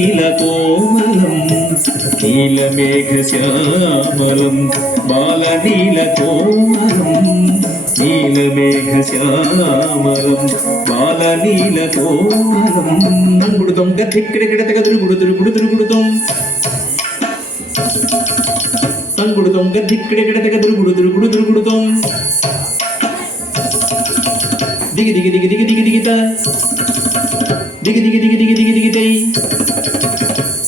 బాలనీలకోమలం నీలమేఘశ్యామలం బాలనీలకోమలం నీలమేఘశ్యామలం బాలనీలకోమలం గుడుతం గదిక్కడెక్కడెతగ దురుగుడుదురుగుడుదురుగుడుతం గుడుతం గదిక్కడెక్కడెతగ దురుగుడుదురుగుడుదురుగుడుతం దిగి దిగి దిగి దిగి దిగి దిగిత దిగి దిగి దిగి దిగి దిగి దిగితై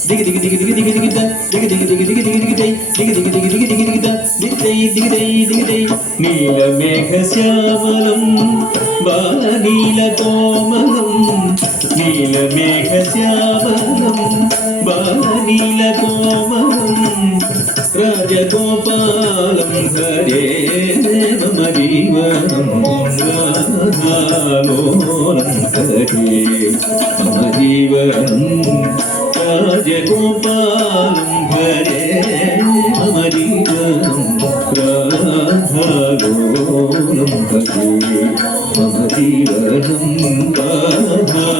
దిగి దిగి దిగి దిగి దిగి దిగిత దిగి దిగి దిగి దిగి దిగి దిగితై దిగి దిగి దిగి దిగి దిగి దిగిత దిగితై దిగితై దిగితై నీలమేఘశ్యామలం బాలనీలకోమలం నీలమేఘశ్యామలం బాలనీలకోమలం రాజగోపాలం హరే మమ జీవనం రాధాలోలం హరే మమ జీవనం రాజగోపాలం హరే మమ జీవనం రాధాలోలం హరే మమ జీవనం రాధాలోలం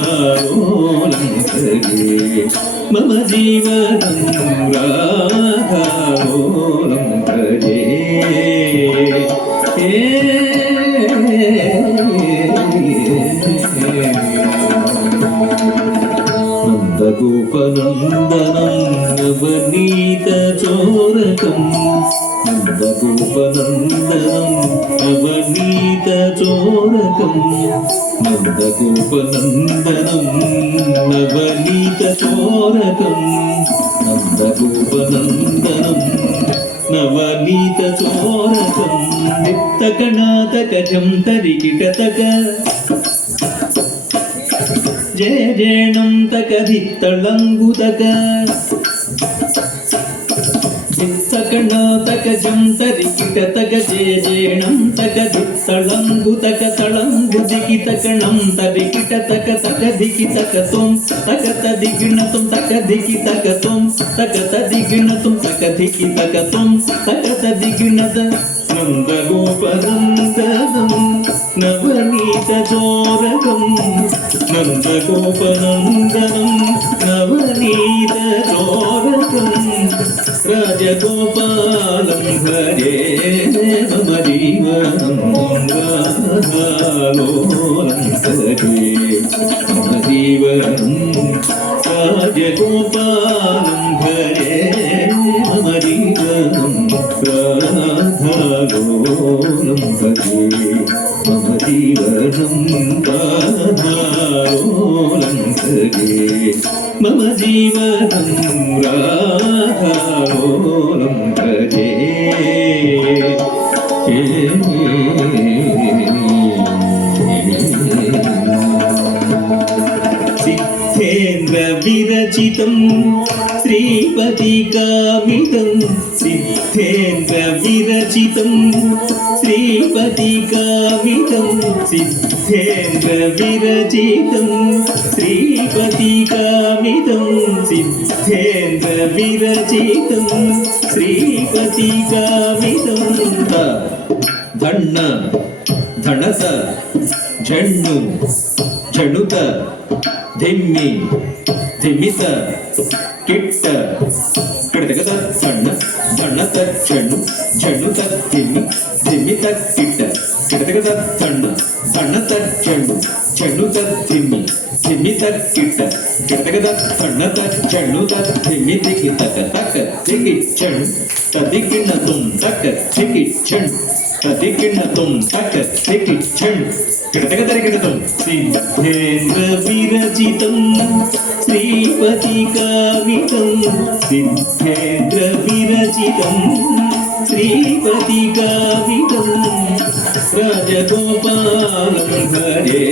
హరే మమ జీవనం రాధాలోలం హరే నందగోపనందనం నవనీత చోరకం నందగోపనందనం నవనీత చోరకం నందగోపనందనం నవనీత చోరకం నందగోపనందనం నవనీత చోరకం నిత్తకనాథకజం తరికిటతక జయ జేణం తక ధిత్తళంగుతక ధిత్తకనాథక జం తరికిటతక జయ జేణం తక ధిత్తళంగుతక తళంగుదికితకణం తరికిటతక తక ధికితకతం తకత దిగిణతం తక ధికితకతం తకత దిగిణతం తక ధికితకతం తకత దిగిణత నందగోపనందనం నవనీత చోరకం నందగోపనందనం నవనీత చోరకం రాజగోపాలం హరే మమ జీవనం రాధాలోలం హరే మమ జీవనం రాజగోపాలం హరే మమ జీవనం రాధాలోలం హరే మమ జీవనం రాధాలోలం హరే మమ జీవనం రాధాలోలం హరే సిద్ధేంద్ర విరచితం శ్రీపతికామితం సిద్ధేంద్ర విరచితం శ్రీపతికామితం సిద్ధేంద్ర విరచితం శ్రీపతికామితం సిద్ధేంద్ర విరచితం శ్రీపతికామితం ధన్న ధనత జన్ను జణుత ధిమ్మి ధిమిత కిట్ట కిడతగత సಣ್ಣ ధన్నత జన్ను జణుత ధిమ్మి ధిమిత కిట్ట కిడతగత సಣ್ಣ సಣ್ಣత జన్ను జణుత ధిమ్మి ధిమిత కిట్ట కిడతగత సಣ್ಣత జణుత ధిమ్మి దిగితక తక దిగి జణు తదిగిణతం తక దిగి జణు తదిగిణతం తక దిగి జణు కిడతగతరిగిణతం సిద్ధేంద్ర విరచితం శ్రీపతికామితం సిద్ధేంద్ర విరచితం శ్రీపతికామితం రాజగోపాలం హరే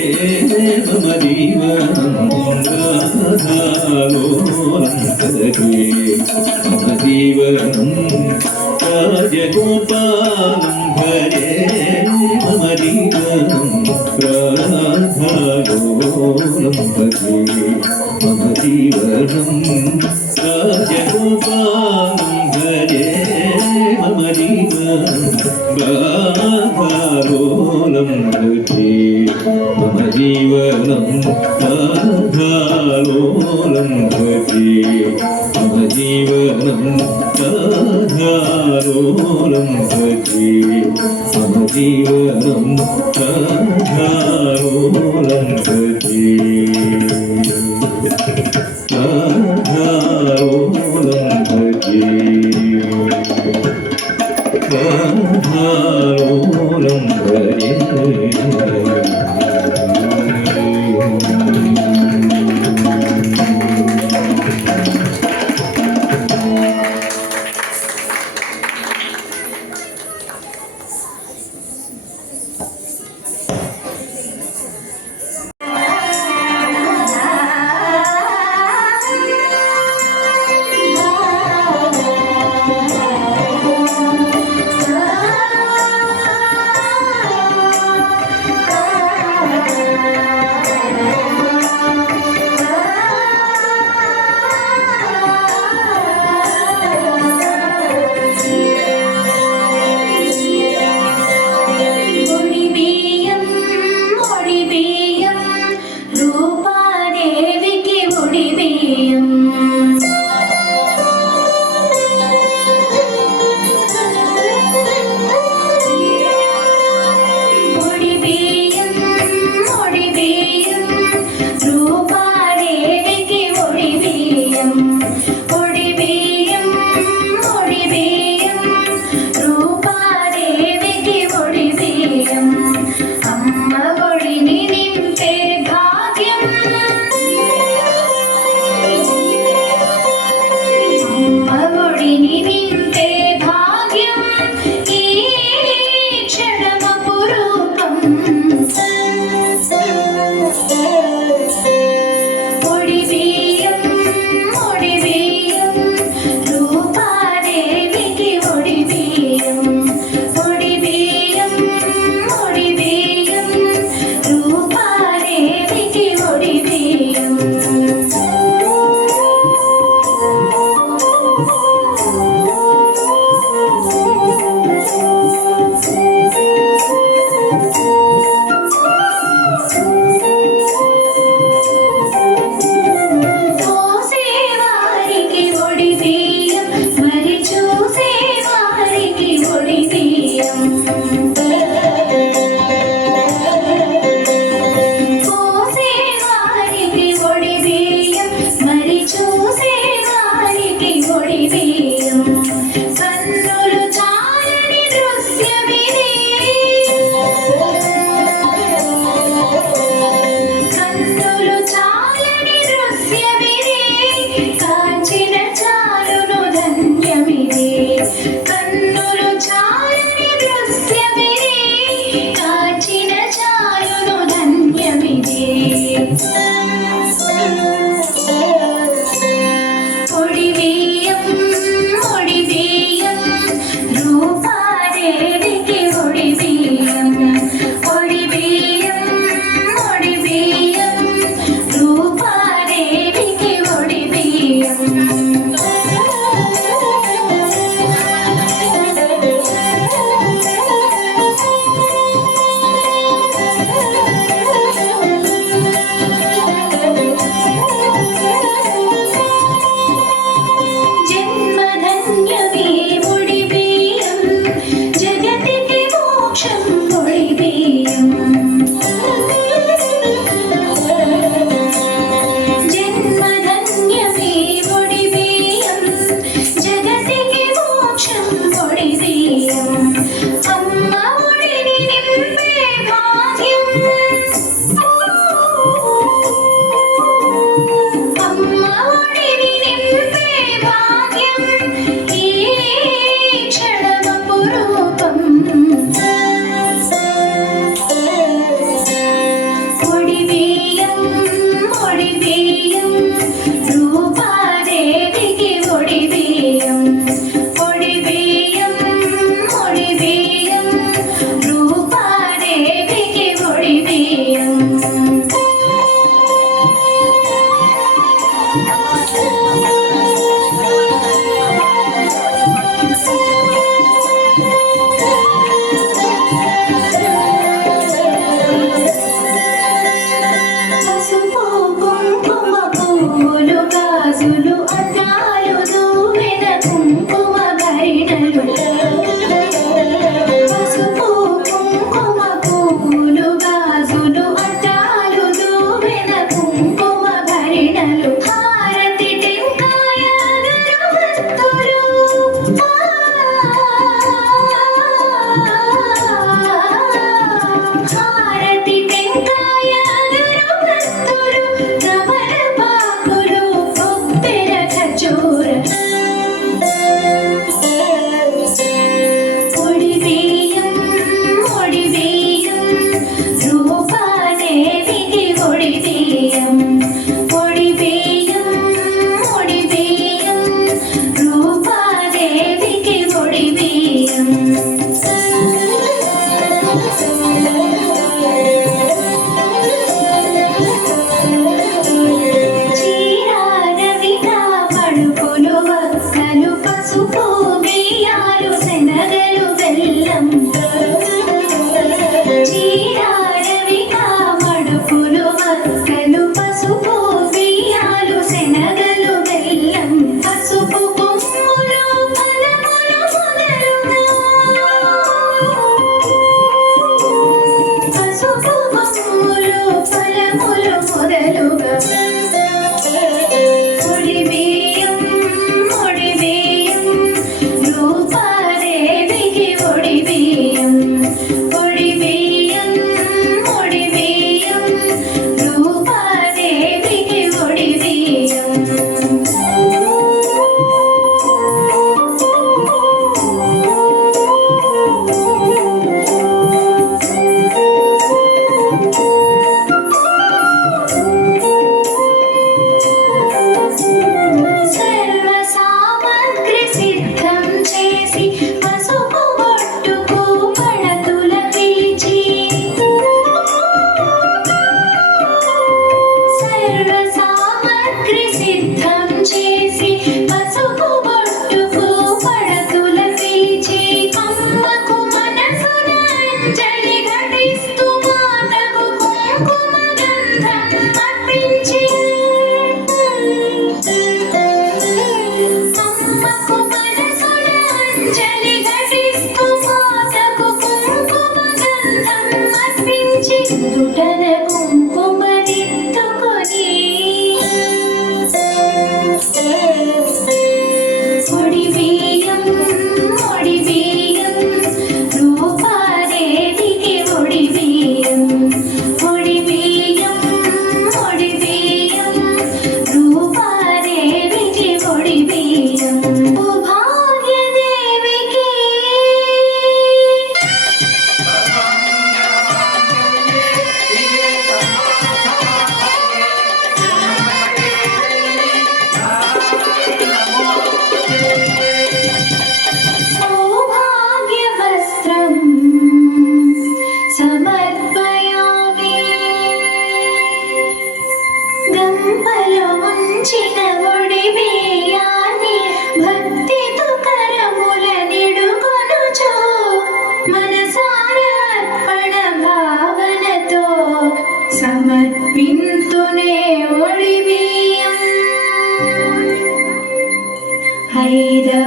మమ జీవనం రాధాలోలం హరే మమ జీవనం రాజగోపాలం హరే మమ జీవనం రాధాలోలం హరే మమ జీవనం రాజగోపాలం హరే మమ జీవనం రాధాలోలం హరే మమ జీవనం రాధాలోలం భజే మమ జీవనం రాధాలోలం భజే మమ జీవనం రాధాలోలం భజే రాధాలోలం భజే రాధాలోలం భజే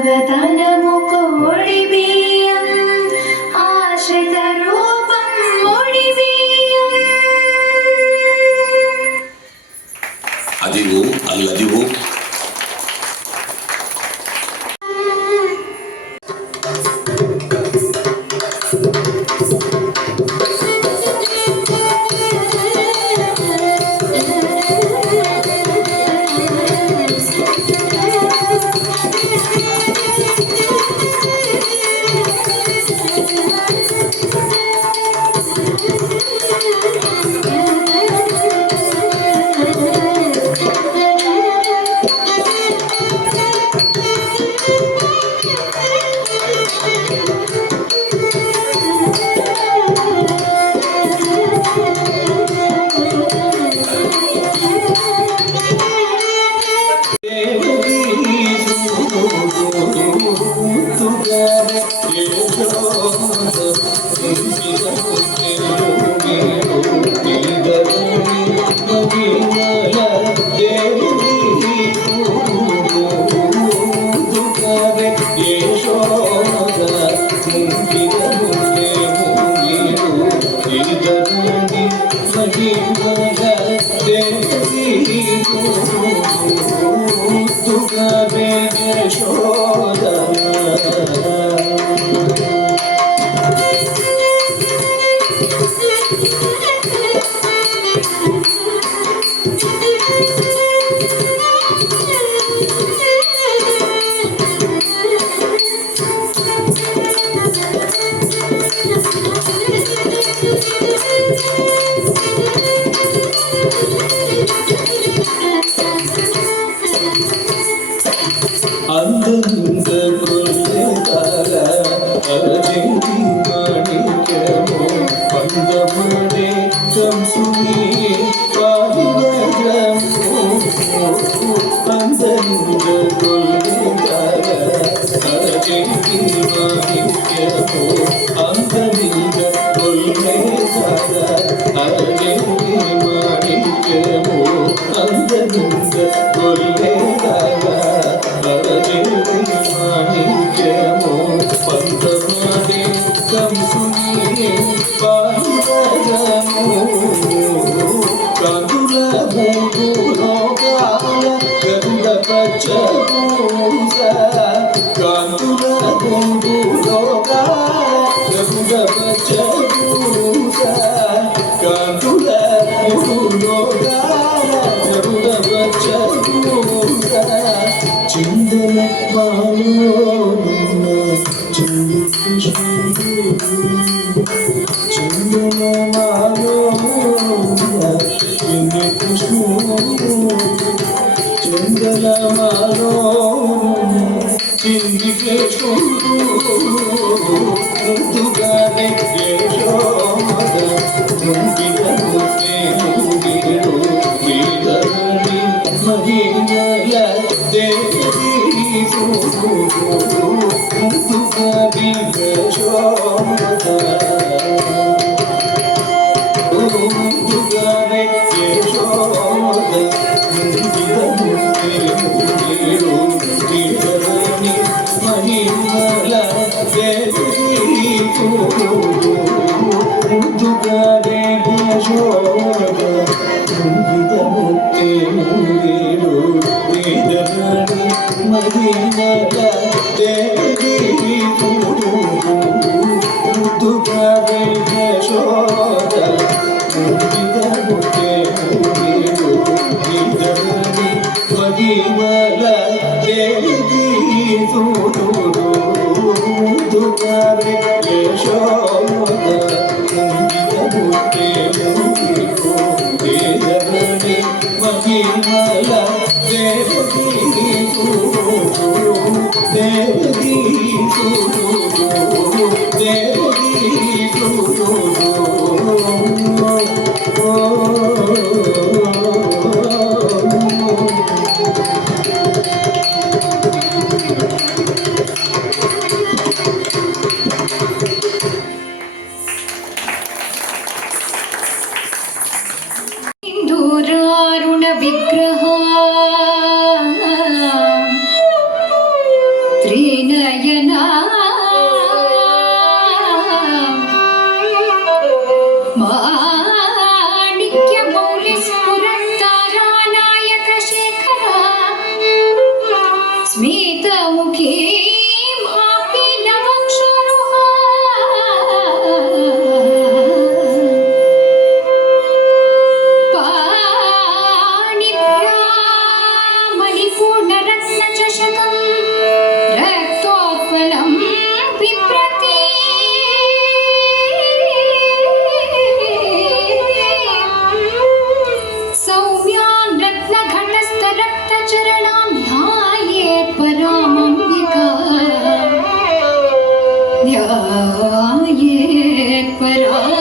మగతనము కోడి బియ్యం ఆశ్రిత రూపం ఒడి బియ్యం. అదివో అల్లదివో दूरारुण विग्रह त्रि किमापि नवक्षरुः पाणिभ्यां मणिपूर्णरत्नचषकं रक्तोत्पलं बिभ्रति सौम्यां रत्नघटस्थरक्तचरणां ध्यायेत् परामम्बिका ध्यायेत् परामम्बिका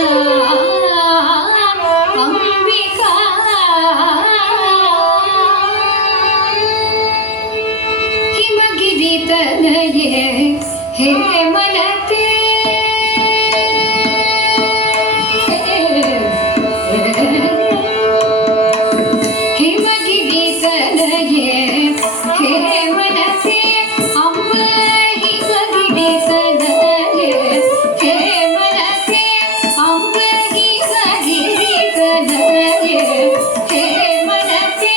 हिमगिरितनये हेमलते हिमगिरितनये हेमलते अम्ब हिमगिरितनये हेमलते अम्ब हिमगिरितनये हेमलते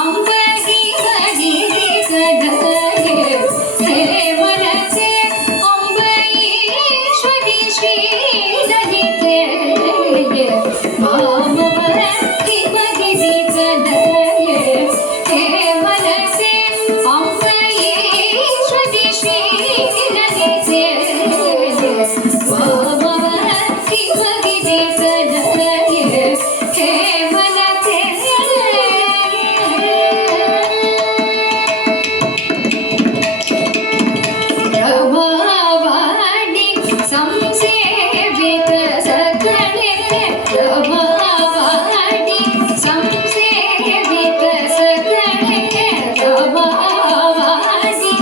अम्ब हिमगिरितनये हेमलते अम्ब ईश्वरि श्रीललिते मामवर हिमगिरितनये हेमलते अम्ब ईश्वरि श्रीललिते मामवर हिमगिरितनये हेमलते रमावाणि संसेवित सकले रमावाणि संसेवित सकले रमावाणि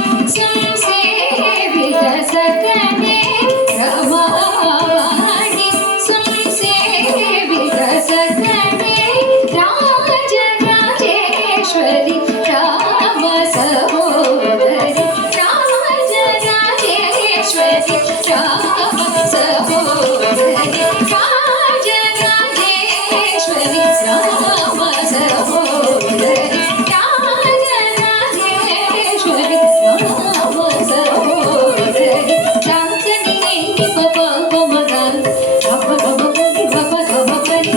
संसेवित सकले रमावाणि संसेवित सकले राजराजेश्वरि राम सहोदरि राजराजेश्वरि राम सहोदरि राजराजेश्वरि राम सहोदरि राजराजेश्वरि राम सहोदरि चांदनी पप पमग पप पप पप पप परि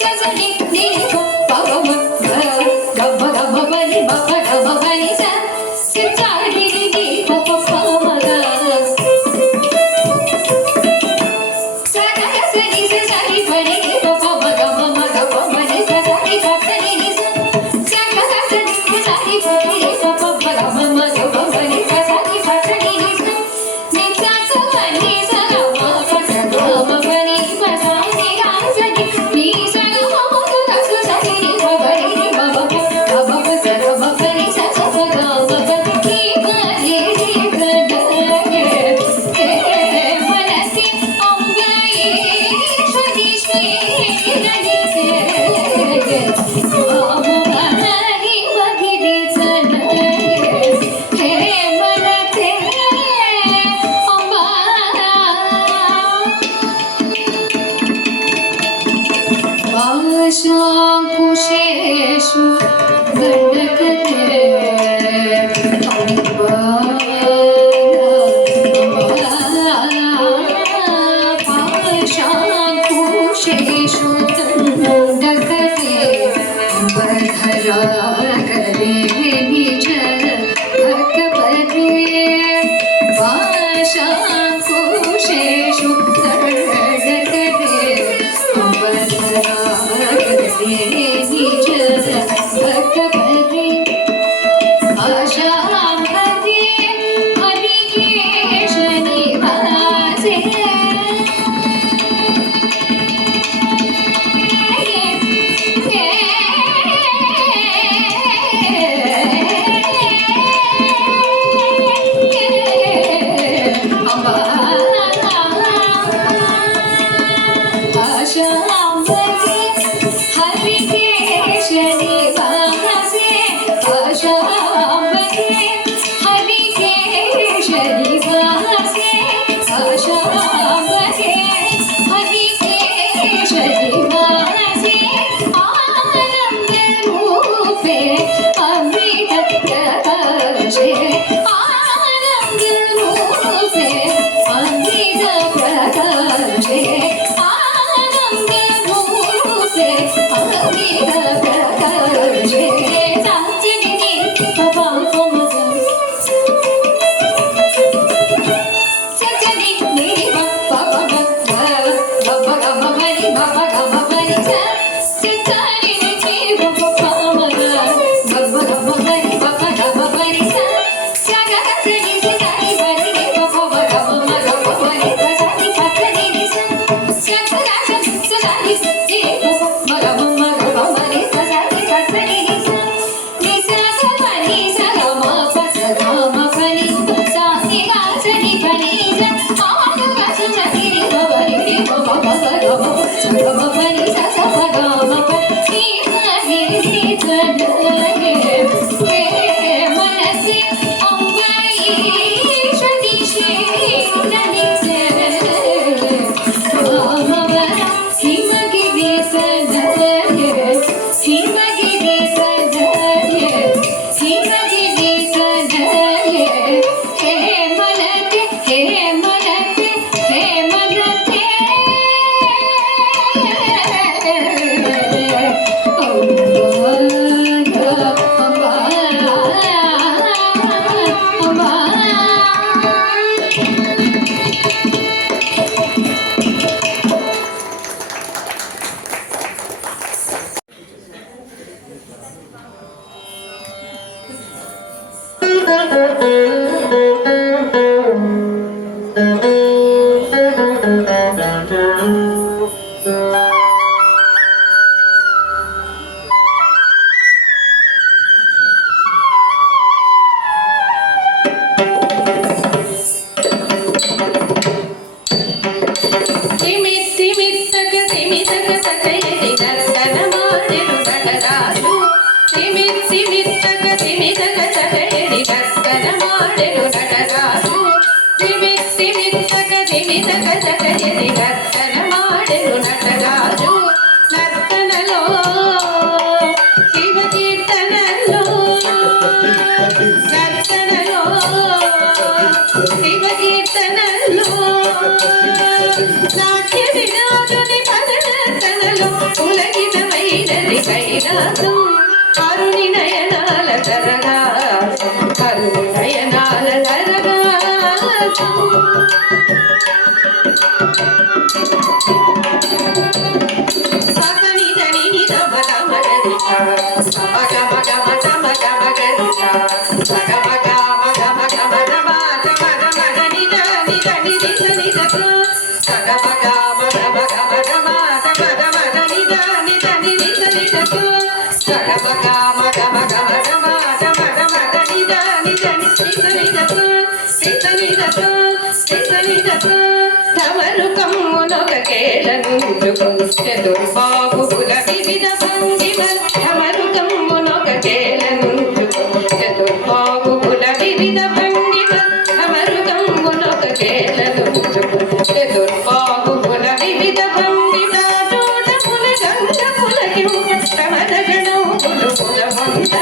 सजनी नी पप गब गब बनि पप गब बनि चांदनी नी पप पमग सगग सनि से सनि बनि पप मग मग बनि सनि सनि नि सगग सनि से सनि बनि पप मग मग बनि सनि सनि नि नि सग बनि सग मग सग बनि सनि सनि नि सग मग सग सनि नि बनि बब बब सग बनि सग सग बनि बनि गडगे हेमलते अम्ब ईश्वरि श्रीललिते मामवर हिमगिरितनये हेमलते अम्ब पाशाङ्कुशेषु दण्डकते पाशाङ्कुशेषु दण्डकते अम्बधराकरे निज भक्तपदे पाशाङ्कुशेषु दण्डकते अम्बधराकरे निज भक्तपदे आशाम्बदे हरिकेश निवासे అరుణి నయనాల దరగాసం అరుణి నయనాల దరగాసం సగని దని ని దమ దమ గరిస సమగ మగ మగ మగ మగరిస సగ మగ మగ మగ మగ మగ మగ మగ ని దని దని ని దని దక సగ మగ మగ మగ మగ మగ మగ మగ ని దని దని ని దని దక సగ మగ మగ మగ మగ మగ మగ మగ ని దని దని ని దని దక ని దని దక తమరు కమ్మునొక కేళను చతుర్బాహువుల వివిధ భంగిమల్ తమరు కమ్మునొక కేళను చతుర్బాహువుల వివిధ భంగిమల్ తమరు కమ్మునొక కేళను చతుర్బాహువుల వివిధ భంగిమ చూడముల గంగముల కింద ప్రమదగణములు ములమంద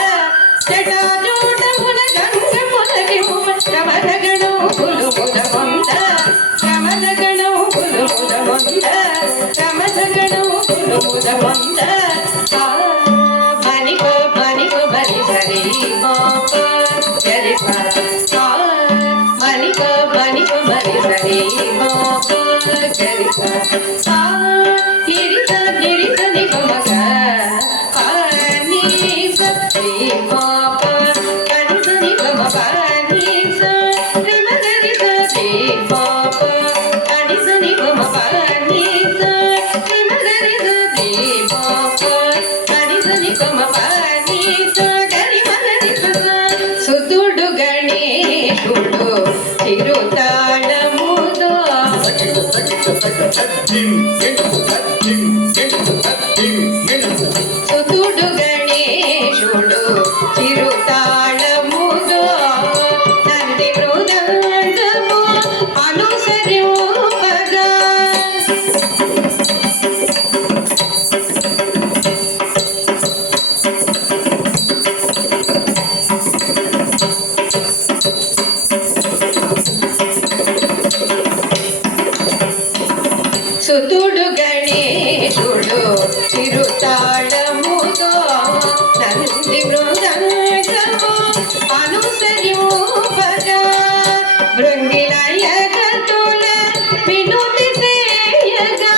జటా చూడముల గంగముల కింద ప్రమదగణములు ములమంద ప్రమదగణములు ములమంద ప్రమదగణములు ములమంద మణిప మణిప మరి సరి మాప సరి సా మణిప మణిప మరి సరి మాప సరి సా గిరిత గిరిత నిగమగ నీ సరి మాప కనిస నిగమగ నీ సరి మగరి సరి మాప కనిస నిగమగ నీ సరి మగరి సరి మాప కనిస నిగమగ నీ సరి మగరి సుతుడు గణేశుడు తిరుతాళముతో సుతుడు గణేశుడు తిరుతాళముతో నంది మృదంగము అనుసరింపగా సుతుడు గణేశుడు తిరుతాళముతో నంది మృదంగము అనుసరింపగా భృంగిలయగతుల వినుతి చేయగా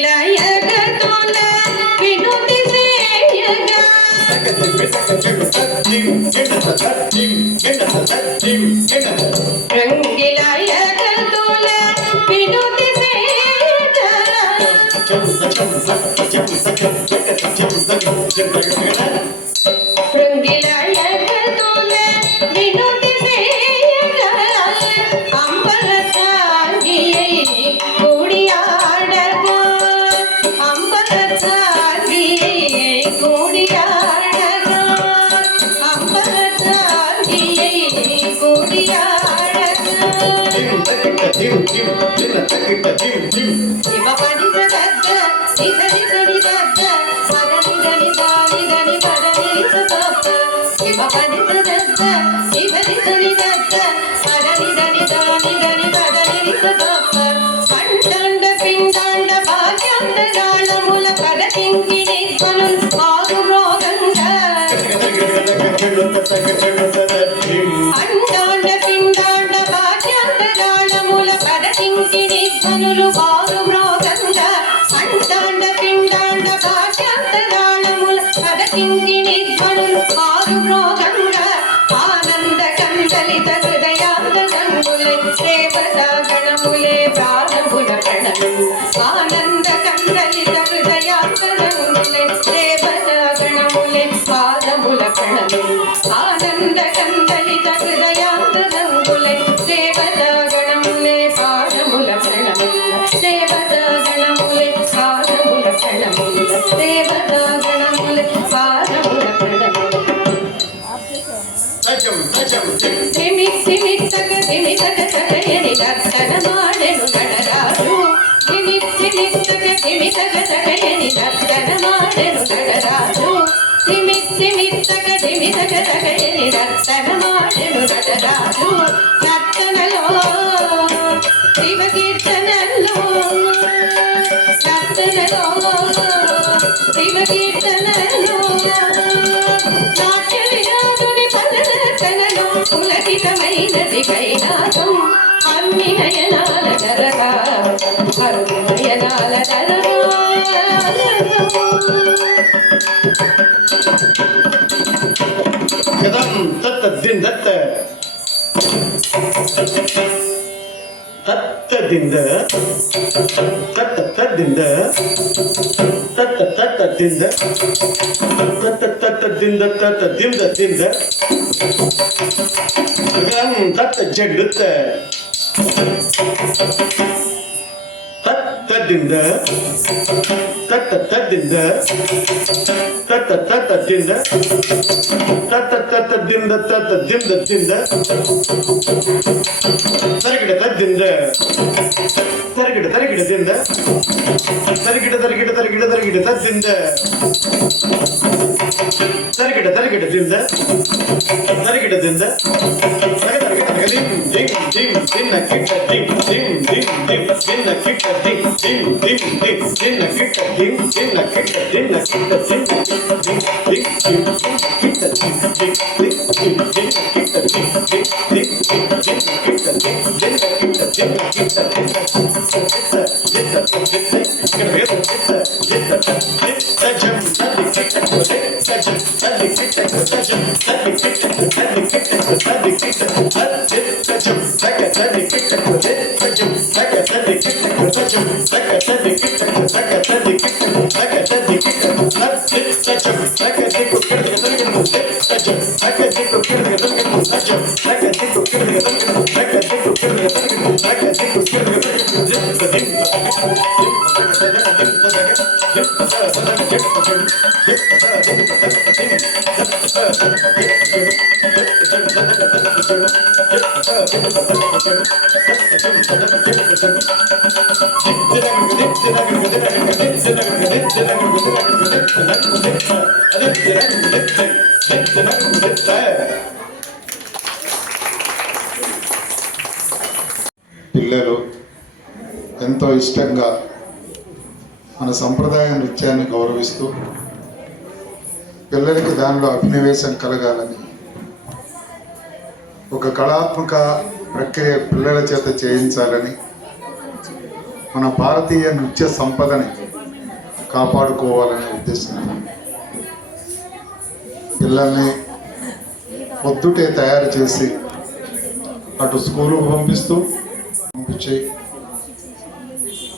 భృంగిలయగతుల వినుతి చేయగా భృంగిలయగతుల వినుతి చేయగా భృంగిలయగతుల వినుతి చేయగా అంబరసాగియై కూడియాడగా అంబరసాగియై కూడియాడగా అంబరసాగియై కూడియాడగా శివ పడిత దద్ద నిధని సరి దద్ద పదని దని దాని దని పదని సప శివ పడిత దద్ద నిధని సరి దద్ద పదని దని దాని దని పదని సప అండండ పిండాండ భాగ్యాంతరాళముల పడకింకిని కొనుల్ ఆగు రోగంగా అండాండ పిండాండ భాగ్యాంతరాళముల పడకింకిని కొనులు ఆగు రోగంగా అండాండ పిండాండ భాగ్యాంతరాళముల గణములే దేవతా గణములే ప్రాణముల ప్రణములు ఆనంద కందలిత హృదయాంతరములే దేవతా గణములే పాదముల ప్రణములు ఆనంద కందలిత హృదయాంతరములే దేవతా గణములే పాదముల ప్రణములు దేవతా గణములే పాదముల ప్రణములు దేవతా గణములే పాదముల ప్రణములు తిమి తిమి తగ తిమి తగ తగయని దర్శన మాడెను గణరాజు తిమి తిమి తగ తిమి తగ తగయని దర్శన మాడెను గణరాజు తిమి తిమి తగ తిమి తగ తగయని దర్శన మాడెను గణరాజు నర్తనలో శివ కీర్తనలో నర్తనలో శివ కీర్తనలో నాట్య విరాజుని పదనర్తనలో పులకితమైనది కైలాసం అన్ని నయనాల జరగా అరుణ నయనాల జరగా గదం తత్త దిన్ దత్త తత్త దింద తత్త తద్దింద తత్త తత్త దింద తత్త తత్త దింద తత్త దింద దింద గదం తత్త జడ్డుత్త తత్త దింద తత్త తద్దింద తత్త తత్త దింద తత్త తత్త దింద తత్త దింద దింద తరిగిడ తద్దింద తరిగిడ తరిగిడ దింద తరిగిడ తరిగిడ తరిగిడ తరిగిడ తద్దింద తరిగిడ తరిగిడ దింద తరిగిడ దింద తరగ తరగ తరగ దిం దిం దిం దిన్న కిట్ట దిం దిం దిం దిం దిన్న కిట్ట దిం దిం దిం దిం దిన్న కిట్ట దిం దిన్న కిట్ట దిన్న కిట్ట దిం దిం దిం దిం కిట్ట దిం దిం దిం దిం దిన్న కిట్ట దిం దిం దిం దిం దిన్న కిట్ట దిం దిన్న కిట్ట దిన్న కిట్ట దిన్న కిట్ట దిన్న ఇక్కడ వేద కిట్ట దిన్న దిట్ట జం తల్లి కిట్ట కొదే సజం తల్లి కిట్ట సజం తల్లి కిట్ట తల్లి కిట్ట తల్లి కిట్ట దిట్ట జం తగ తల్లి కిట్ట కొదే సజం తగ తల్లి కిట్ట సజం తగ తల్లి కిట్ట తగ తల్లి కిట్ట తగ తల్లి కిట్ట దిట్ట జం తగ దిక్కు కిట్ట తగ సజం తగ దిక్కు కిట్ట తగ సజం తగ దిక్కు కిట్ట తగ దిక్కు కిట్ట తగ దిక్కు కిట్ట దిట్ట దిం పిల్లలు ఎంతో ఇష్టంగా మన సంప్రదాయ నృత్యాన్ని గౌరవిస్తూ పిల్లలకి దానిలో అభినవేశం కలగాలని ఒక కళాత్మక ప్రక్రియ పిల్లల చేత చేయించాలని మన భారతీయ నృత్య సంపదని కాపాడుకోవాలనే ఉద్దేశంతో పిల్లల్ని పొద్దుటే తయారు చేసి అటు స్కూలుకు పంపించి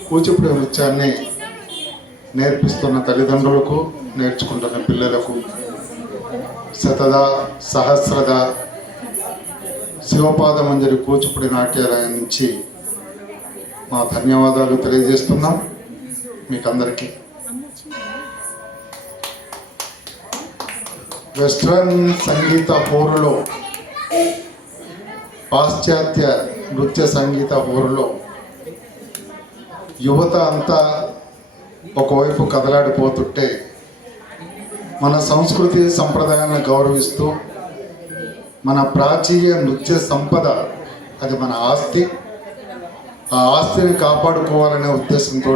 కూచిపూడి నృత్యాన్ని నేర్పిస్తున్న తల్లిదండ్రులకు నేర్చుకుంటున్న పిల్లలకు శతద సహస్రద శివపాద మంజరి కూచిపూడి నాట్యాలయం నుంచి మా ధన్యవాదాలు తెలియజేస్తున్నాం మీకు అందరికీ. వెస్ట్రన్ సంగీత హోరులో, పాశ్చాత్య నృత్య సంగీత హోరులో యువత అంతా ఒకవైపు కదలాడిపోతుంటే మన సంస్కృతి సంప్రదాయాలను గౌరవిస్తూ మన ప్రాచీన నృత్య సంపద అది మన ఆస్తి, ఆ ఆస్తిని కాపాడుకోవాలనే ఉద్దేశంతో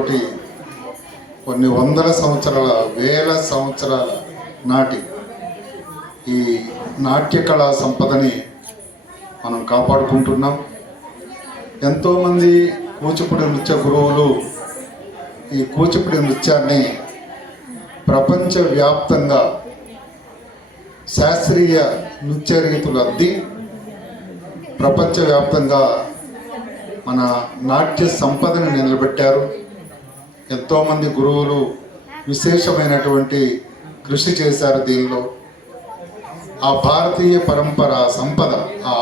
కొన్ని వందల సంవత్సరాల వేల సంవత్సరాల నాటి ఈ నాట్య కళా సంపదని మనం కాపాడుకుంటున్నాం. ఎంతోమంది కూచిపూడి నృత్య గురువులు ఈ కూచిపూడి నృత్యాన్ని ప్రపంచవ్యాప్తంగా శాస్త్రీయ నృత్య రీతులు అద్ది ప్రపంచవ్యాప్తంగా మన నాట్య సంపదను నిలబెట్టారు. ఎంతోమంది గురువులు విశేషమైనటువంటి కృషి చేశారు దీనిలో. ఆ భారతీయ పరంపర, సంపద, ఆ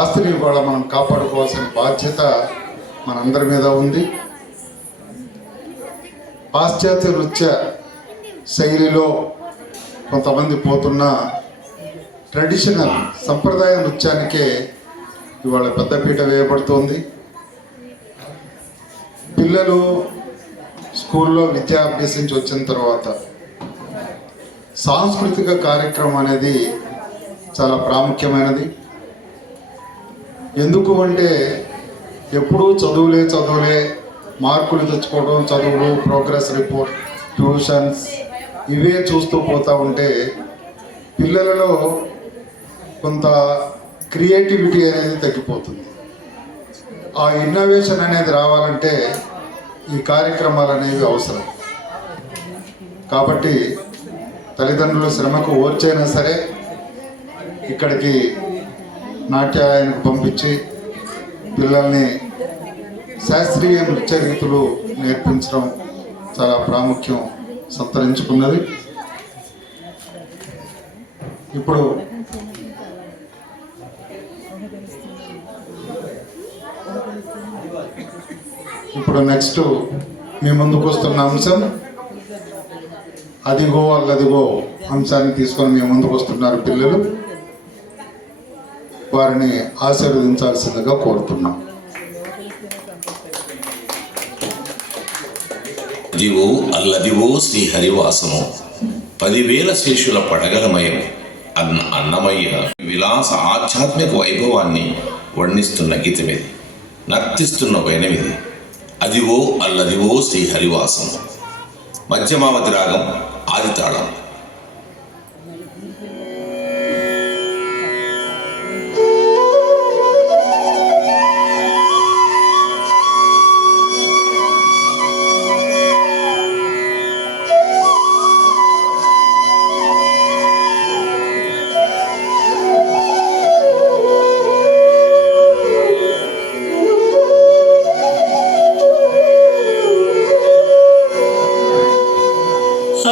ఆస్తిని కూడా మనం కాపాడుకోవాల్సిన బాధ్యత మనందరి మీద ఉంది. పాశ్చాత్య నృత్య శైలిలో కొంతమంది పోతున్న ట్రెడిషనల్ సంప్రదాయ నృత్యానికే ఇవాళ పెద్దపీట వేయబడుతోంది. పిల్లలు స్కూల్లో విద్య అభ్యసించి వచ్చిన తర్వాత సాంస్కృతిక కార్యక్రమం అనేది చాలా ప్రాముఖ్యమైనది. ఎందుకు అంటే ఎప్పుడూ చదువులే మార్కులు తెచ్చుకోవడం, చదువులు, ప్రోగ్రెస్ రిపోర్ట్, ట్యూషన్స్ ఇవే చూస్తూ పోతూ ఉంటే పిల్లలలో కొంత క్రియేటివిటీ అనేది తగ్గిపోతుంది. ఆ ఇన్నోవేషన్ అనేది రావాలంటే ఈ కార్యక్రమాలు అనేవి అవసరం. కాబట్టి తల్లిదండ్రుల శ్రమకు ఓర్చైనా సరే ఇక్కడికి నాట్యాలయానికి పంపించి పిల్లల్ని శాస్త్రీయ నృత్య రీతులు నేర్పించడం చాలా ప్రాముఖ్యం సంతరించుకున్నది. ఇప్పుడు నెక్స్ట్ మీ ముందుకు వస్తున్న అంశం అదిగో అల్లదిగో అంశాన్ని తీసుకొని మీ ముందుకు వస్తున్నారు పిల్లలు. వారిని ఆశీర్వదించాల్సిందిగా కోరుతున్నాం. అదివో అల్లదివో శ్రీహరివాసము 10,000 శేషుల పడగలమయం అన్నమయ్య విలాస ఆధ్యాత్మిక వైభవాన్ని వర్ణిస్తున్న గీతమిది, నర్తిస్తున్న వైనమిది. అదివో అల్లదివో శ్రీహరివాసము. మధ్యమావతి రాగం, ఆది తాళం.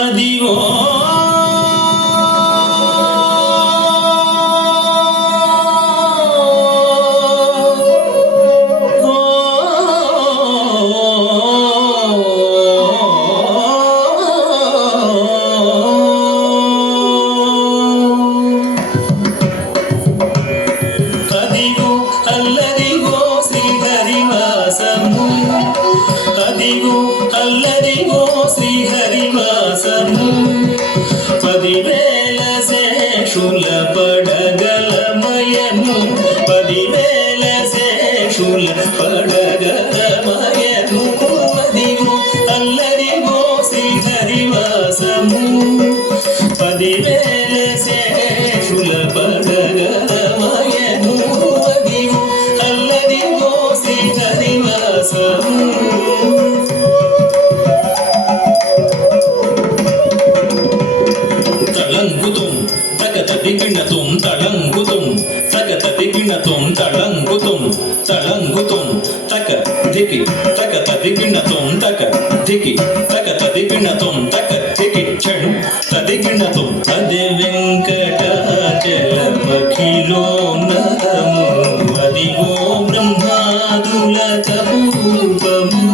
అదిగో అదిగో అల్లదిగో శ్రీహరివాసము. అదిగో అల్లదిగో శ్రీహరివాసము. 10,000 శేషుల పడగలమయను. 10,000 శేషుల పడగలమయను. అదిగో అల్లదిగో శ్రీహరివాసము. 10,000 శేషుల పడగలమయను. అదిగో అల్లదిగో శ్రీహరివాసము. తళంకుతుం తకతదిగిణతుం తళంకుతుం తకతదిగిణతుం తళంకుతుం తళంకుతుం తక ధికి తకతదిగిణతుం తక ధికి తకతదిగిణతుం తక ధికి ఛణు తదిగిణతుం. అదే వెంకటాచలమఖిలోన్నతము. అదిగో బ్రహ్మాదుల తపూపము.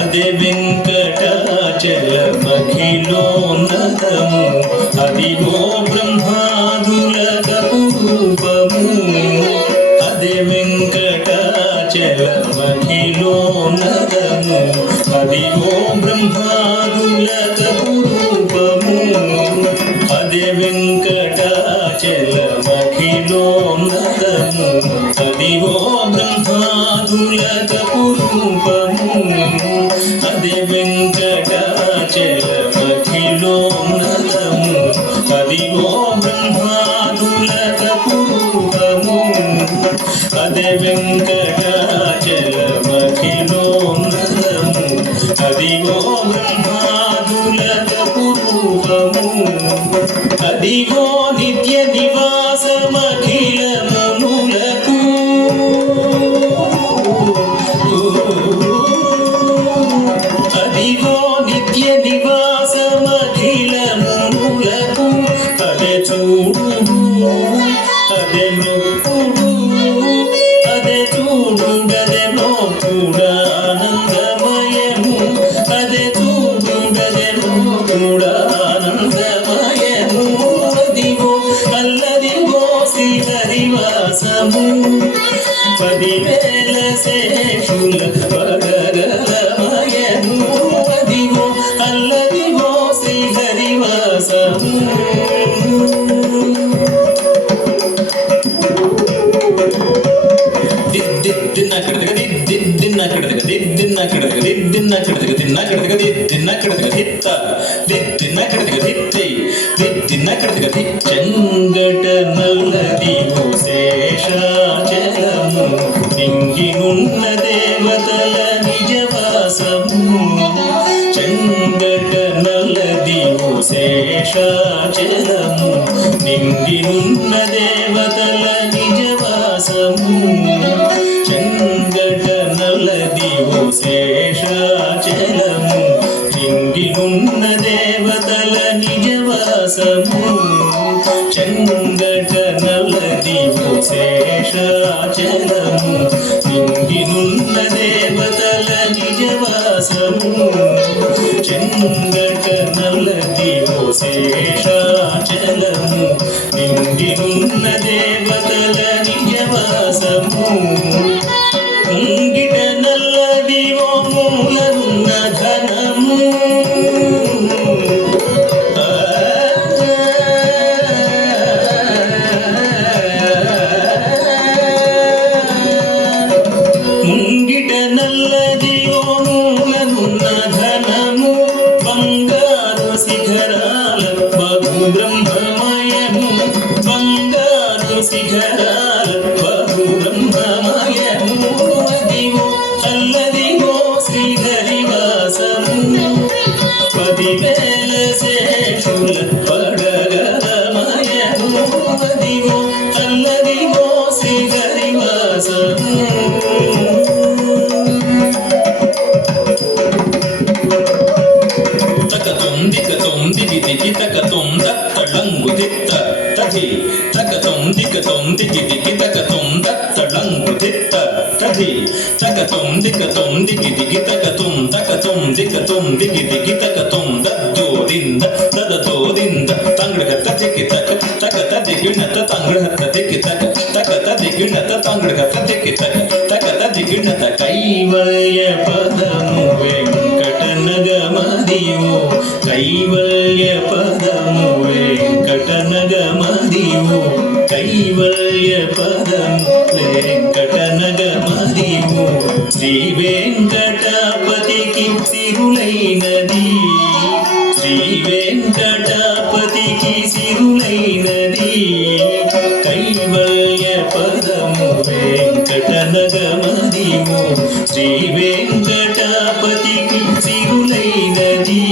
అదే వెంకటాచలమఖిలోన్నతము. అదిగో బ్రహ్మాదుల తపూపము. అదే వెంకటాచలమఖిలోన్నతము. అదిగో బ్రహ్మాదుల తపూపము. అదే వెంకటాచలమఖిలోన్నతము. అదిగో బ్రహ్మాదుల తపూపము. అదే వెంకటాచలమఖిలోన్నతము. అదిగో బ్రహ్మాదుల తపూపము. అదే వెంకటాచలమఖిలోన్నతము. అదిగో బ్రహ్మాదుల తపూపము. అదిగో నిత్య నివాసమఖి కడతగ తిన్న కడతగ తిన్న కడతగ తిత్త తిన్న కడతగ తిత్తై తిన్న కడతగ చెంగట నల్లదివో శేషాచలము నింగినున్న దేవతల నిజవాసము చెంగట నల్లదివో శేషాచలము నింగినున్న దేవతల నిజవాసము చెంగట నల్లదివో శేషాచలము నింగినున్న దేవతల నిజవాసము చెంగట నల్లదివో శేషాచలము నింగినున్న దేవతల నిజవాసము చెంగట నల్లదివో శేషాచలము నింగినున్న దేవతల నిజవాసము ముంగిట నల్లదివో మూలనున్న ధనము ముంగిట నల్లదివో మూలనున్న ధనము బంగారు శిఖరాల బహు బ్రహ్మమయము బంగారు శిఖరాల బహు బ్రహ్మమయము అదివో అల్లదివో శ్రీహరివాసము 10,000 శేషుల పడగలమయము అదివో అల్లదివో శ్రీహరివాసము తకతం దిగి తకతం దత్తళంగు తిత్త తథి తకతం దిగి తకతం దత్తళంగు తిత్త తథి తకతం దిగి తకతం దిగి తకతం దద్దోదింద దదతోదింద తంగడగత్త తికి తకత దిగిణత తంగడగత్త తికి తకత దిగిణత తంగడగత్త తికి తకత దిగిణత కైవల్య పదము వెంకటనగమదివో కైవల్య పదము వెంకటనగమదివో కైవల్య పదము వెంకటనగమదివో శ్రీ వెంకటాపతికి సిరులైనది శ్రీ వెంకటాపతికి సిరులైనది కైవల్య పదము వెంకటనగమదివో శ్రీ వెంకటాపతికి సిరులైనది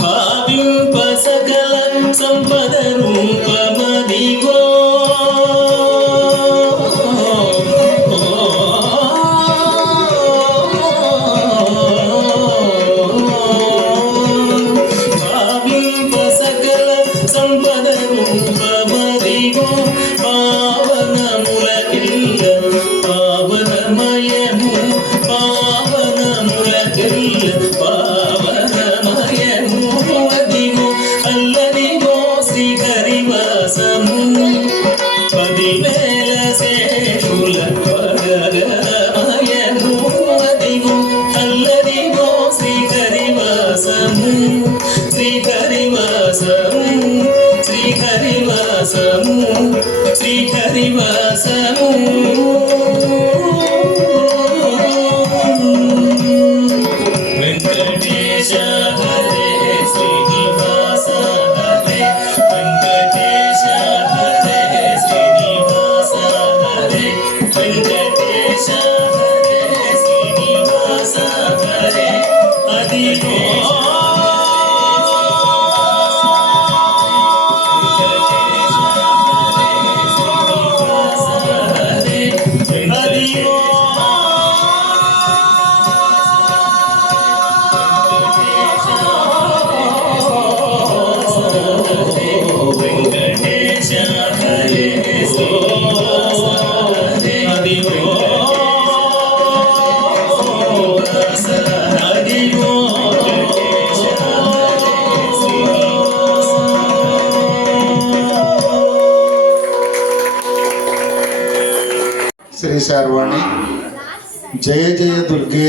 భావింప సకల సంపద రూపమదిగో భావింప సకల సంపద రూపమదిగో పావనములకిల్ల పావనమయము పావనములకిల్ల పావనమయము అదిగో అల్లదిగో శ్రీహరివాసము 10,000 శేషుల పడగలమయము అదిగో అల్లదిగో శ్రీహరివాసము శ్రీహరివాసము శ్రీహరివాసము శ్రీహరివాసము వెంకటేశ హరే శ్రీనివాస హరే వెంకటేశ హరే శ్రీనివాస హరే వెంకటేశ హరే శ్రీనివాస హరే అదిగో వెంకటేశ హరే శ్రీనివాస హరే అదిగో అదిగో శ్రీ శార్వాణి జయ జయ దుర్గే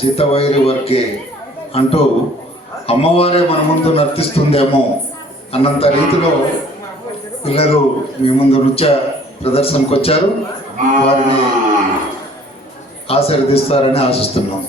జితవైరి వర్గే అంటూ అమ్మవారే మన ముందు నర్తిస్తుందేమో అన్నంత రీతిలో పిల్లలు మీ ముందు నృత్య ప్రదర్శనకు వచ్చారు. వారిని ఆశీర్వదిస్తారని ఆశిస్తున్నాం.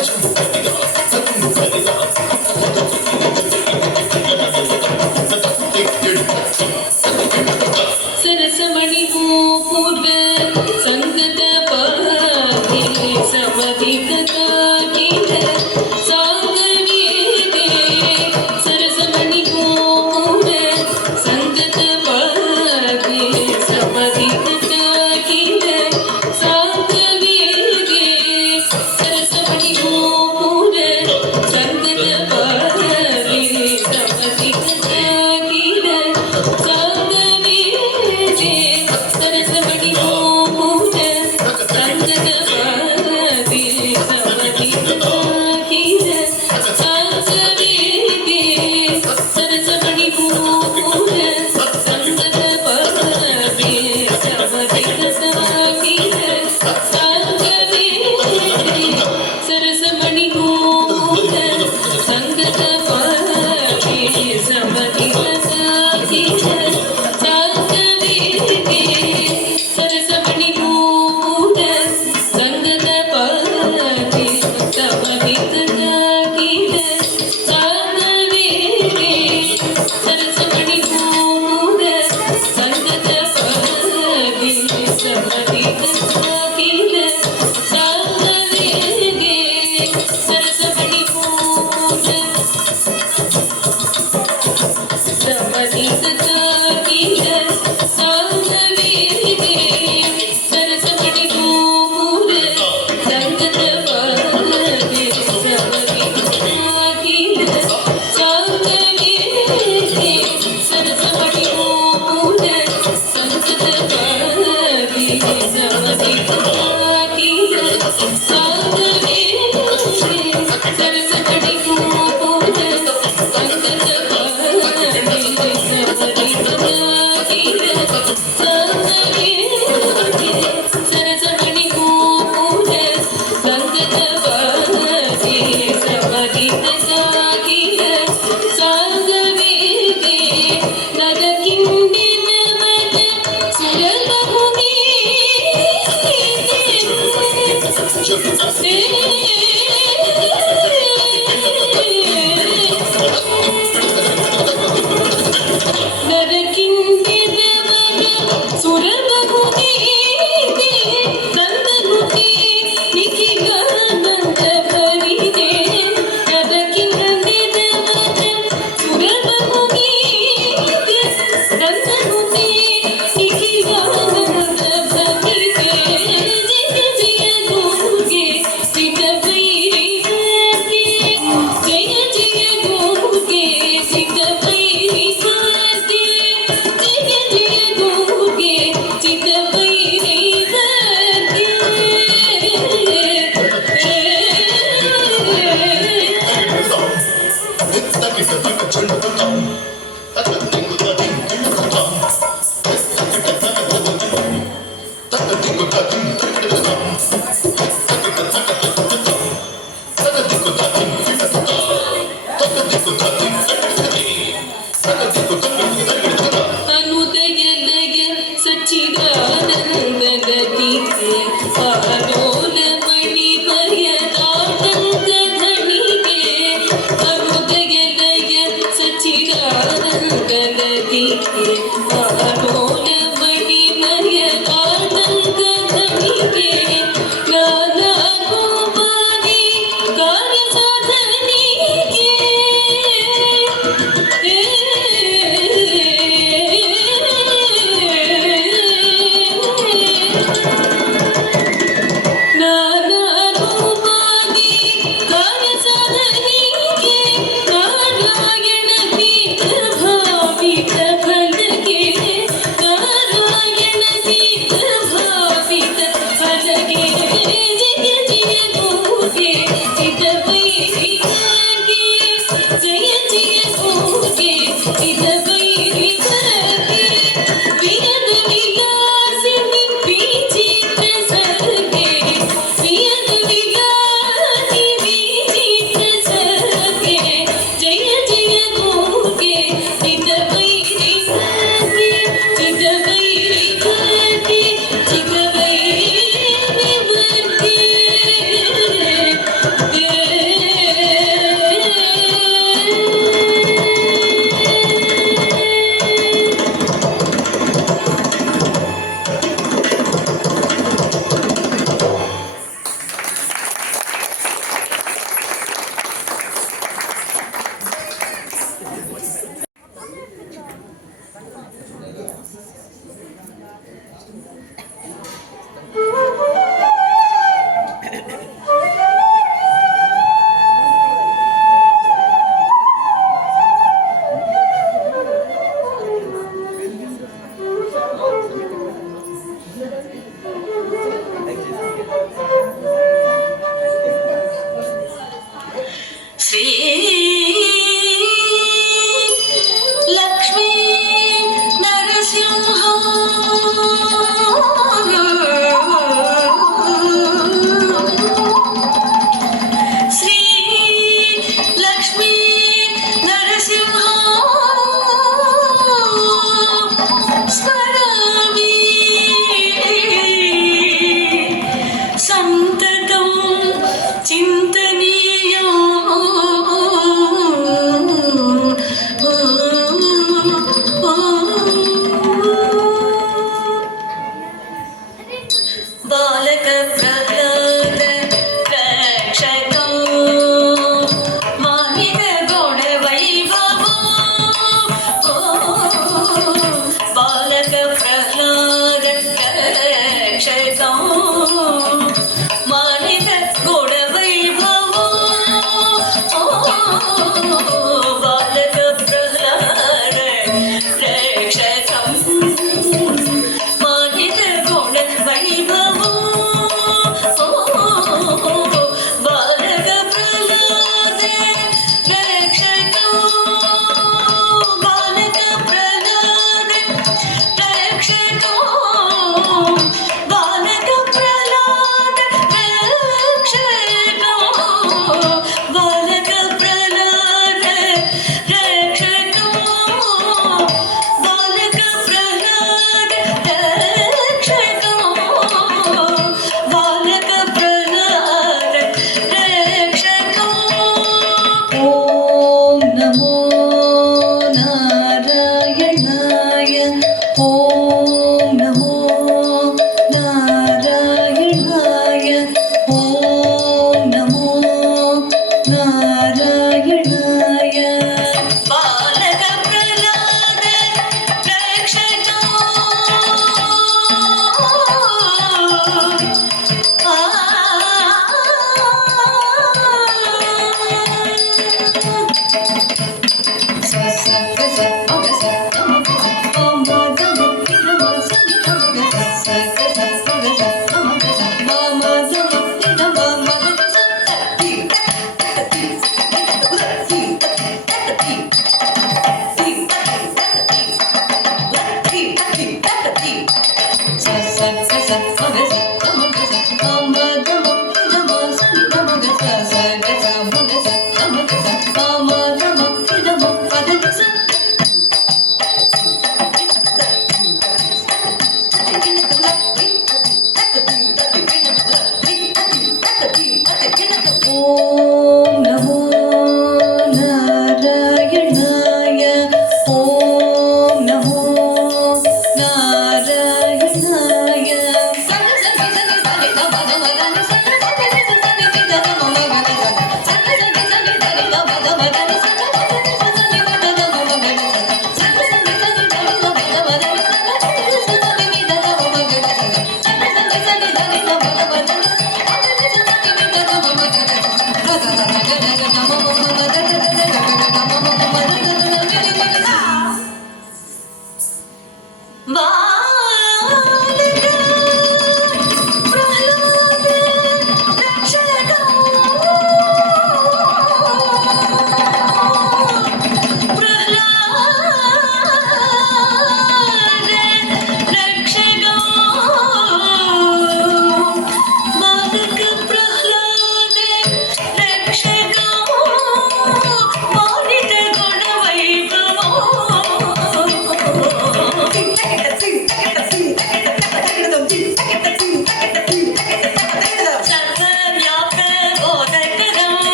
Thank you. Jai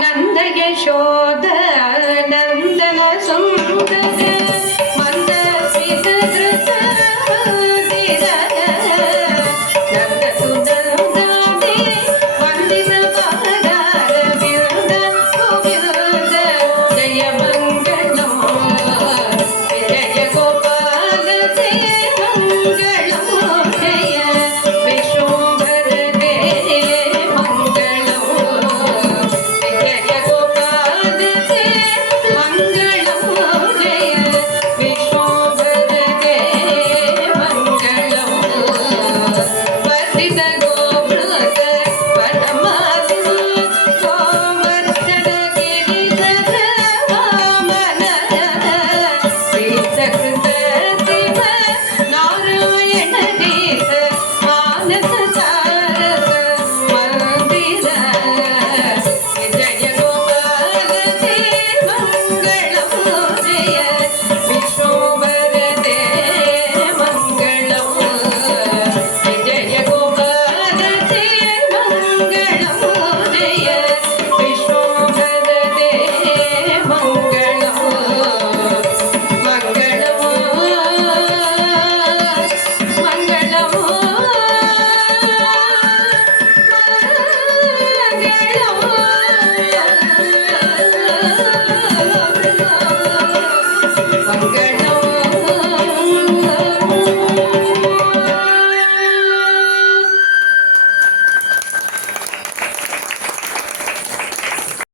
Nanda Yashoda